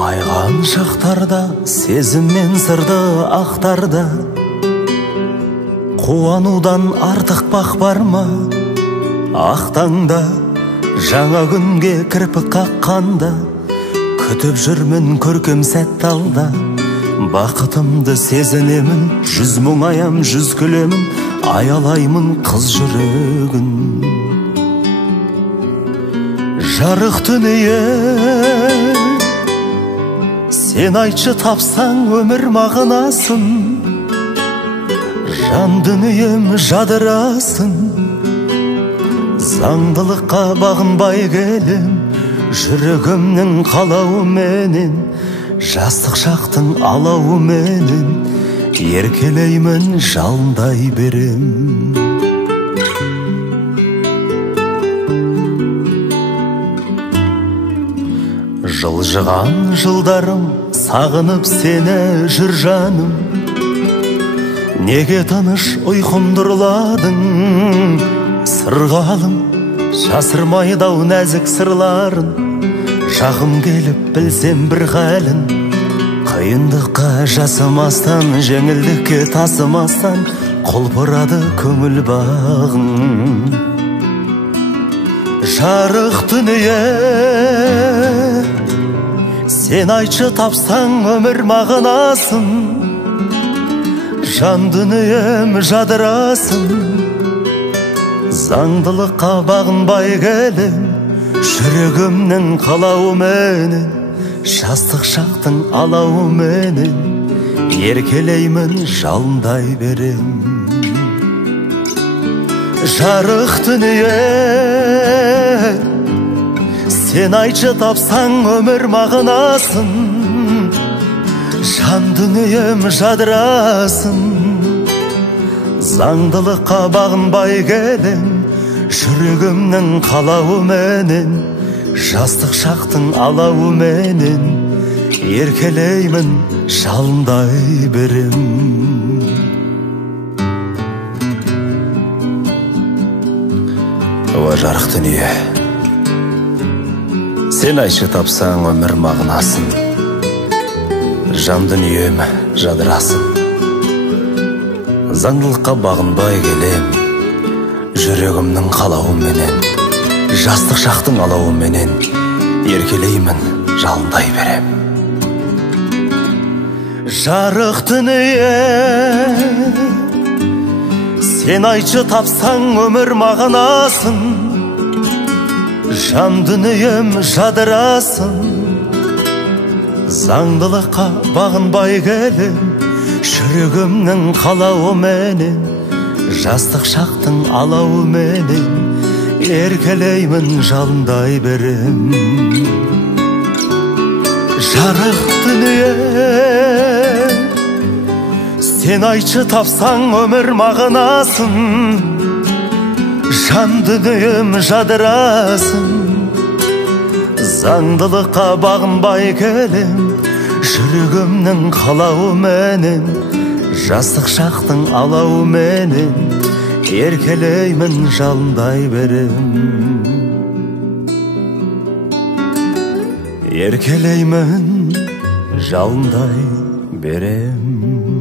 Майған шақтарда сезім мен сырды ақтарда қуанудан артық бақ бар ма? Ақтаңда жаңа күнге кірпік қаққанда күтіп жүрмін көркем сәтті алда. Бақытымды сезінемін, жүз мұңаям, жүз күлемін, аялаймын қыз жүрегін. Жарық дүние, сен айтшы тапсаң өмір мағынасын. Жан дүнием жадырасын, заңдылыққа бағынбай келем, жүрегімнің қалауыменен, жастық шақтың алауыменен, еркелеймін, жалындай берем. Жылжыған жылдарым, сағынып сені жүр жаным. Неге тыныш ұйқымды ұрладың? Сырғалым, жасырмайды-ау нәзік сырларын. Жағым келіп білсем бір халін, қиындыққа жасымастан, жеңілдікке тасымастан, құлпырады көңіл бағың. Жарық дүние, сен айтшы тапсаң өмір мағынасын. Жан дүнием жадырасын, заңдылыққа бағынбай келем, жүрегімнің қалауыменен, жастық шақтың алауыменен, еркелеймін, жалындай берем. Жарық дүние, сен айтшы тапсаң өмір мағынасын. Жан дүнием жадырасын, заңдылыққа бағынбай келем, жүрегімнің қалауыменен, жастық шақтың алауыменен, еркелеймін, жалындай берем. О, жарық дүние, сен айтшы тапсаң өмір мағынасын. Жан дүнием жадырасын, заңдылыққа бағынбай келем, жүрегімнің қалауыменен, жастық шақтың алауыменен, еркелеймін, жалындай берем. Жарық дүние, сен айтшы тапсаң өмір мағынасын. Жан дүнием жадырасын, заңдылыққа бағынбай келем, жүрегімнің қалауыменен, жастық шақтың алауыменен, еркелеймін, жалындай берем. Жарық дүние, сен айтшы тапсаң өмір мағынасын. Жан дүнием жадырасын, заңдылыққа бағынбай келем, жүрегімнің қалауыменен, жастық шақтың алауыменен, еркелеймін, жалындай берем. Еркелеймін, жалындай берем.